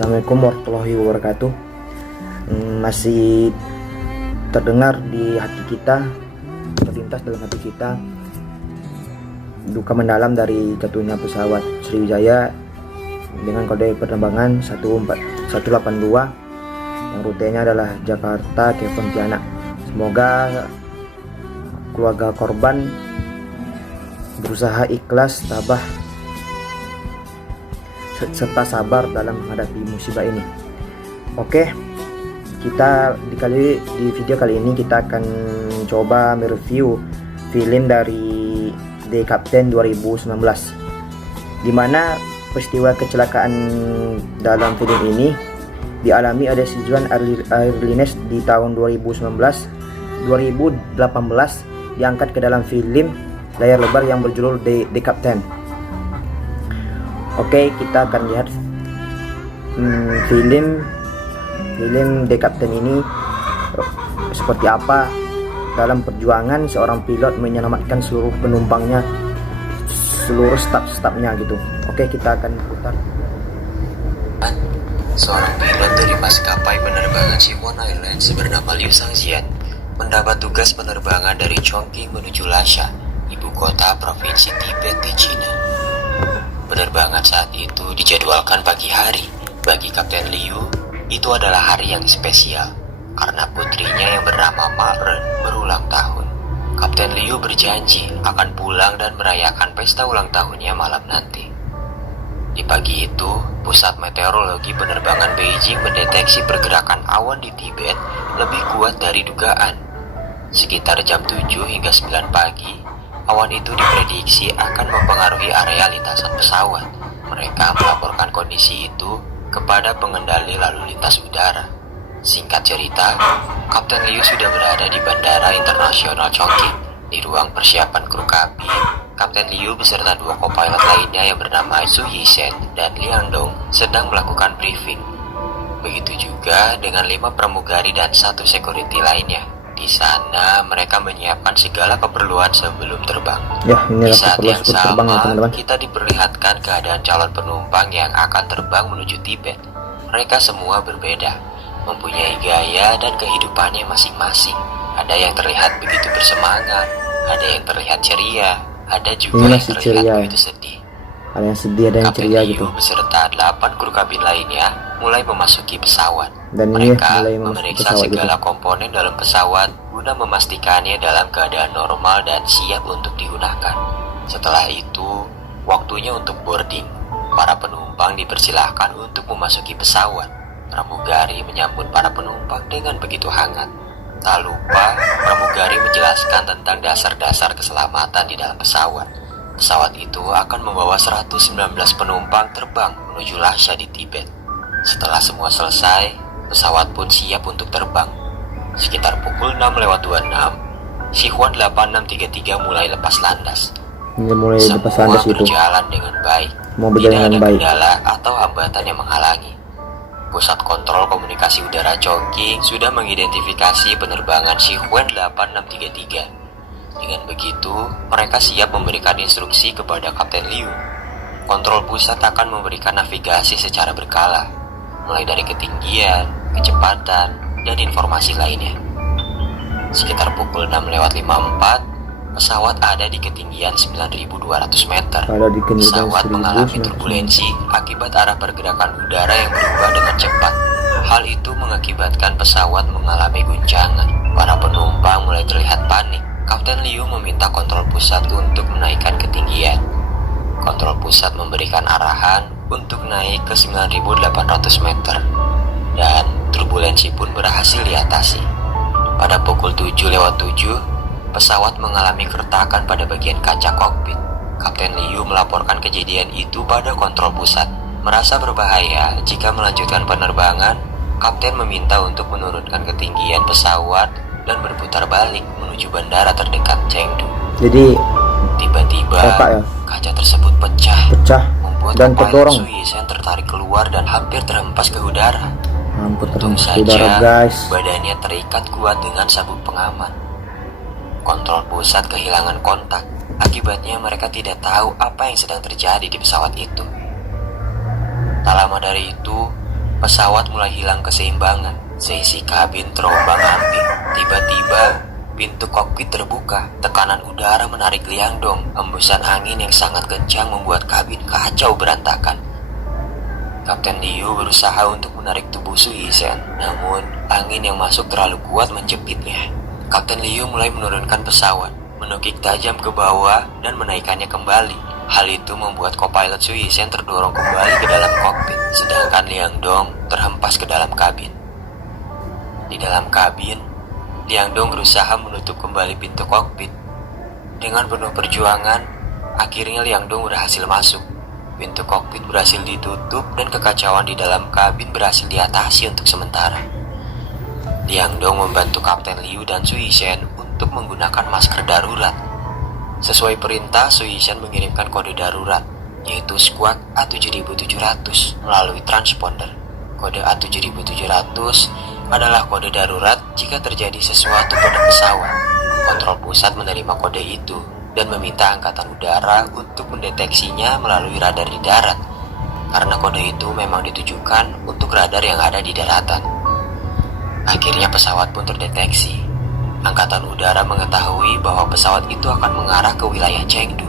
Assalamualaikum warahmatullahi wabarakatuh. Masih terdengar di hati kita, terlintas dalam hati kita duka mendalam dari jatuhnya pesawat Sriwijaya dengan kode penerbangan 182 yang rutenya adalah Jakarta ke Pontianak. Semoga keluarga korban berusaha ikhlas, tabah serta sabar dalam menghadapi musibah ini. Oke, kita di video kali ini kita akan coba mereview film dari The Captain 2019, dimana peristiwa kecelakaan dalam film ini dialami oleh Sijuan Airlines di tahun 2018 diangkat ke dalam film layar lebar yang berjudul The Captain. Oke, kita akan lihat film The Captain ini seperti apa dalam perjuangan seorang pilot menyelamatkan seluruh penumpangnya, seluruh staf-stafnya gitu. Oke, kita akan putar. Seorang pilot dari maskapai penerbangan Sichuan Airlines bernama Liu Shangjian mendapat tugas penerbangan dari Chongqing menuju Lhasa, ibu kota provinsi Tibet di Cina. Penerbangan saat itu dijadwalkan pagi hari. Bagi Kapten Liu, itu adalah hari yang spesial karena putrinya yang bernama Ma Ren berulang tahun. Kapten Liu berjanji akan pulang dan merayakan pesta ulang tahunnya malam nanti. Di pagi itu, Pusat Meteorologi Penerbangan Beijing mendeteksi pergerakan awan di Tibet lebih kuat dari dugaan. Sekitar jam 7 hingga 9 pagi, awan itu diprediksi akan mempengaruhi area lintasan pesawat. Mereka melaporkan kondisi itu kepada pengendali lalu lintas udara. Singkat cerita, Kapten Liu sudah berada di Bandara Internasional Chongqing. Di ruang persiapan kru kabin, Kapten Liu beserta dua kopilot lainnya yang bernama Su Yishen dan Liang Dong sedang melakukan briefing. Begitu juga dengan 5 pramugari dan 1 security lainnya. Di sana mereka menyiapkan segala keperluan sebelum terbang. Di saat yang sama, kita diperlihatkan keadaan calon penumpang yang akan terbang menuju Tibet. Mereka semua berbeda, mempunyai gaya dan kehidupannya masing-masing. Ada yang terlihat begitu bersemangat, ada yang terlihat ceria, ada juga yang terlihat begitu sedih. Ada yang sedih, ada yang ceria gitu. Beserta 8 kru kabin lainnya mulai memasuki pesawat. Dan mereka memeriksa segala komponen dalam pesawat guna memastikannya dalam keadaan normal dan siap untuk digunakan. Setelah itu, waktunya untuk boarding. Para penumpang dipersilahkan untuk memasuki pesawat. Pramugari menyambut para penumpang dengan begitu hangat. Tak lupa, pramugari menjelaskan tentang dasar-dasar keselamatan di dalam pesawat. Pesawat itu akan membawa 119 penumpang terbang menuju Lhasa di Tibet. Setelah semua selesai, pesawat pun siap untuk terbang. Sekitar pukul 6:26, Sichuan 8633 mulai lepas landas. Semua berjalan dengan baik. Tidak ada kendala atau hambatan yang menghalangi. Pusat Kontrol Komunikasi Udara Chongqing sudah mengidentifikasi penerbangan Sichuan 8633. Dengan begitu, mereka siap memberikan instruksi kepada Kapten Liu. Kontrol pusat akan memberikan navigasi secara berkala, mulai dari ketinggian, kecepatan, dan informasi lainnya. Sekitar pukul 6:54, pesawat ada di ketinggian 9.200 meter. Pesawat mengalami turbulensi akibat arah pergerakan udara yang berubah dengan cepat. Hal itu mengakibatkan pesawat mengalami guncangan. Para penumpang mulai terlihat panik. Kapten Liu meminta kontrol pusat untuk menaikkan ketinggian. Kontrol pusat memberikan arahan untuk naik ke 9.800 meter. Dan turbulensi pun berhasil diatasi. Pada pukul 7:07, pesawat mengalami keretakan pada bagian kaca kokpit. Kapten Liu melaporkan kejadian itu pada kontrol pusat. Merasa berbahaya jika melanjutkan penerbangan, Kapten meminta untuk menurunkan ketinggian pesawat dan berputar balik menuju bandara terdekat Chengdu. Jadi tiba-tiba kaca tersebut pecah membuat kopilot Su Yishen tertarik keluar dan hampir terhempas ke udara. Untung saja badannya terikat kuat dengan sabuk pengaman. Kontrol pusat kehilangan kontak. Akibatnya mereka tidak tahu apa yang sedang terjadi di pesawat itu. Tak lama dari itu, pesawat mulai hilang keseimbangan. Seisi kabin terombang-ambing. Tiba-tiba, pintu kokpit terbuka. Tekanan udara menarik Liang Dong. Hembusan angin yang sangat kencang membuat kabin kacau berantakan. Kapten Liu berusaha untuk menarik tubuh Su Yishen, namun angin yang masuk terlalu kuat menjepitnya. Kapten Liu mulai menurunkan pesawat, menukik tajam ke bawah dan menaikkannya kembali. Hal itu membuat co-pilot Su Yishen terdorong kembali ke dalam kokpit, sedangkan Liang Dong terhempas ke dalam kabin. Di dalam kabin, Liang Dong berusaha menutup kembali pintu kokpit. Dengan penuh perjuangan, akhirnya Liang Dong berhasil masuk. Pintu kokpit berhasil ditutup dan kekacauan di dalam kabin berhasil diatasi untuk sementara. Liang Dong membantu Kapten Liu dan Su Yishen untuk menggunakan masker darurat. Sesuai perintah, Su Yishen mengirimkan kode darurat, yaitu Squawk A7700 melalui transponder. Kode A7700 adalah kode darurat jika terjadi sesuatu pada pesawat. Kontrol pusat menerima kode itu dan meminta Angkatan Udara untuk mendeteksinya melalui radar di darat, karena kode itu memang ditujukan untuk radar yang ada di daratan. Akhirnya pesawat pun terdeteksi. Angkatan Udara mengetahui bahwa pesawat itu akan mengarah ke wilayah Chengdu.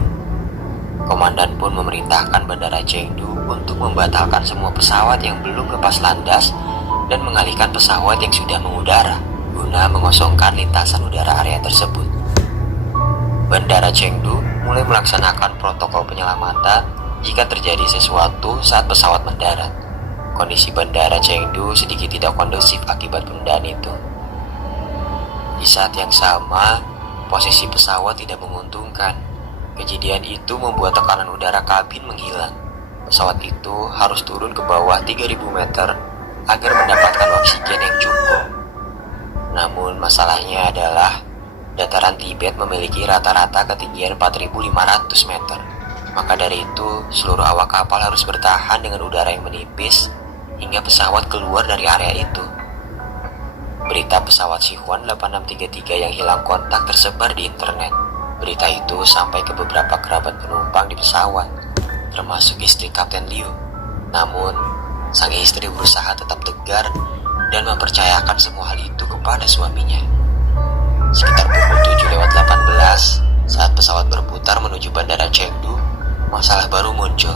Komandan pun memerintahkan Bandara Chengdu untuk membatalkan semua pesawat yang belum lepas landas dan mengalihkan pesawat yang sudah mengudara guna mengosongkan lintasan udara area tersebut. Bandara Chengdu mulai melaksanakan protokol penyelamatan jika terjadi sesuatu saat pesawat mendarat. Kondisi Bandara Chengdu sedikit tidak kondusif akibat penundaan itu. Di saat yang sama, posisi pesawat tidak menguntungkan. Kejadian itu membuat tekanan udara kabin menghilang. Pesawat itu harus turun ke bawah 3.000 meter agar mendapatkan oksigen yang cukup. Namun masalahnya adalah dataran Tibet memiliki rata-rata ketinggian 4.500 meter. Maka dari itu, seluruh awak kapal harus bertahan dengan udara yang menipis hingga pesawat keluar dari area itu. Berita pesawat Sichuan 8633 yang hilang kontak tersebar di internet. Berita itu sampai ke beberapa kerabat penumpang di pesawat, termasuk istri Kapten Liu. Namun, sang istri berusaha tetap tegar dan mempercayakan semua hal itu kepada suaminya. Sekitar pukul 7:18 saat pesawat berputar menuju Bandara Chengdu, masalah baru muncul.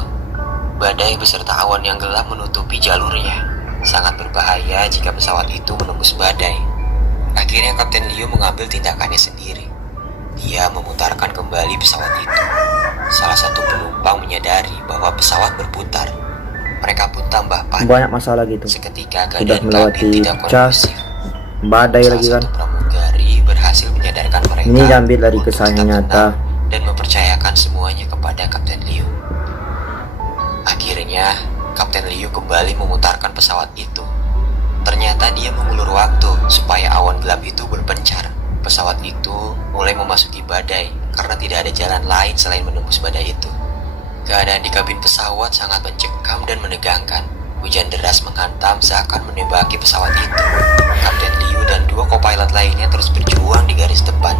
Badai beserta awan yang gelap menutupi jalurnya. Sangat berbahaya jika pesawat itu menembus badai. Akhirnya Kapten Liu mengambil tindakannya sendiri. Dia memutarkan kembali pesawat itu. Salah satu penumpang menyadari bahwa pesawat berputar. Mereka pun tambah panik. Banyak masalah gitu. Seketika Sudah keadaan melewati kabin tidak cas, kondusif. badai Salah lagi kan. satu pramugari berhasil menyadarkan mereka Ini diambil dari untuk kisah tetap nyata. tenang dan mempercayakan semuanya kepada Kapten Liu. Akhirnya, Kapten Liu kembali memutarkan pesawat itu. Ternyata dia mengulur waktu supaya awan gelap itu berpencar. Pesawat itu mulai memasuki badai karena tidak ada jalan lain selain menembus badai itu. Keadaan di kabin pesawat sangat mencekam dan menegangkan. Hujan deras menghantam seakan menembaki pesawat itu. Kapten Liu dan dua co-pilot lainnya terus berjuang di garis depan.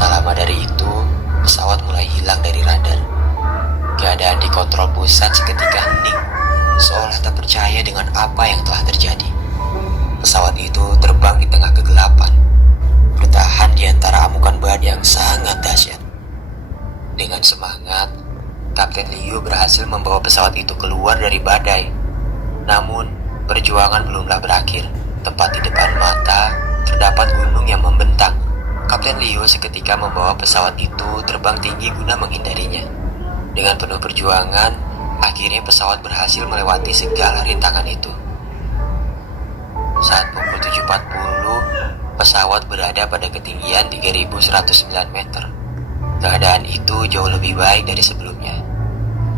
Tak lama dari itu, pesawat mulai hilang dari radar. Keadaan di kontrol pusat seketika hening, seolah tak percaya dengan apa yang telah terjadi. Pesawat itu terbang di tengah kegelapan, bertahan di antara amukan badai yang sangat dahsyat. Dengan semangat, Kapten Liu berhasil membawa pesawat itu keluar dari badai. Namun, perjuangan belumlah berakhir. Tepat di depan mata, terdapat gunung yang membentang. Kapten Liu seketika membawa pesawat itu terbang tinggi guna menghindarinya. Dengan penuh perjuangan, akhirnya pesawat berhasil melewati segala rintangan itu. Saat pukul 7.40, pesawat berada pada ketinggian 3.109 meter. Keadaan itu jauh lebih baik dari sebelumnya.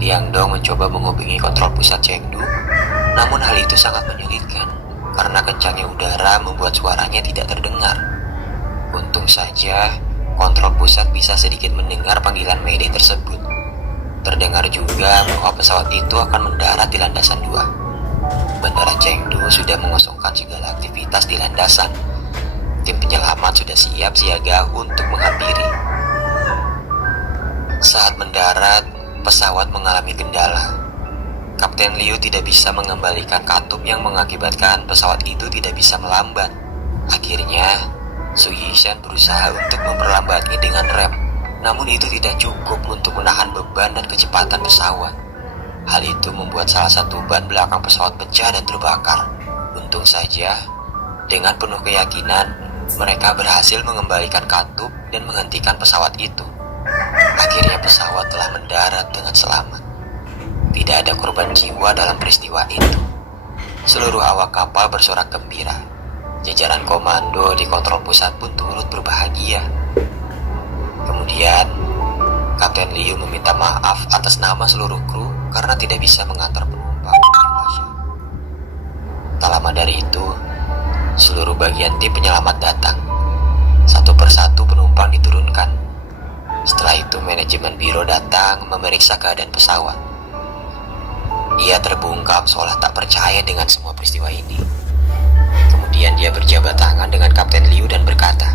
Liang Dong mencoba menghubungi kontrol pusat Chengdu, namun hal itu sangat menyulitkan karena kencangnya udara membuat suaranya tidak terdengar. Untung saja, kontrol pusat bisa sedikit mendengar panggilan Mayday tersebut. Terdengar juga bahwa pesawat itu akan mendarat di landasan 2. Bandara Chengdu sudah mengosongkan segala aktivitas di landasan. Tim penyelamat sudah siap siaga untuk menghampiri. Saat mendarat, pesawat mengalami kendala. Kapten Liu tidak bisa mengembalikan katup yang mengakibatkan pesawat itu tidak bisa melambat. Akhirnya, Su Yishan berusaha untuk memperlambatnya dengan rem. Namun itu tidak cukup untuk menahan beban dan kecepatan pesawat. Hal itu membuat salah satu ban belakang pesawat pecah dan terbakar. Untung saja, dengan penuh keyakinan, mereka berhasil mengembalikan katup dan menghentikan pesawat itu. Akhirnya pesawat telah mendarat dengan selamat. Tidak ada korban jiwa dalam peristiwa itu. Seluruh awak kapal bersorak gembira. Jajaran komando di kontrol pusat pun turut berbahagia. Kemudian, Kapten Liu meminta maaf atas nama seluruh kru karena tidak bisa mengantar penumpang ke Malaysia. Tak lama dari itu, seluruh bagian tim penyelamat datang. Satu persatu penumpang diturunkan. Setelah itu manajemen biro datang memeriksa keadaan pesawat. Dia terbungkam seolah tak percaya dengan semua peristiwa ini. Kemudian dia berjabat tangan dengan Kapten Liu dan berkata,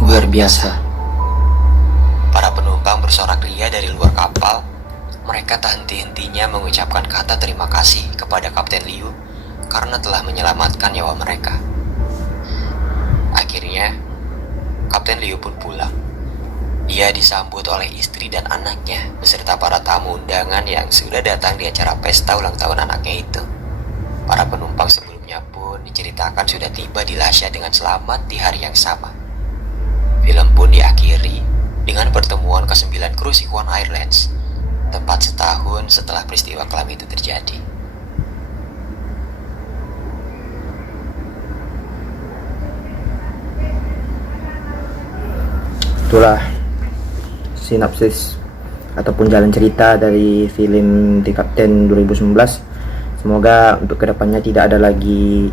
Luar biasa. Para penumpang bersorak ria dari luar kapal. Mereka tak henti-hentinya mengucapkan kata terima kasih kepada Kapten Liu karena telah menyelamatkan nyawa mereka. Akhirnya, Kapten Liu pun pulang. Dia disambut oleh istri dan anaknya beserta para tamu undangan yang sudah datang di acara pesta ulang tahun anaknya itu. Para penumpang sebelumnya pun diceritakan sudah tiba di Lasha dengan selamat di hari yang sama. Film pun diakhiri dengan pertemuan ke-9 kru Sichuan Airlines, tepat setahun setelah peristiwa kelam itu terjadi. Itulah sinopsis ataupun jalan cerita dari film The Captain 2019. Semoga untuk kedepannya tidak ada lagi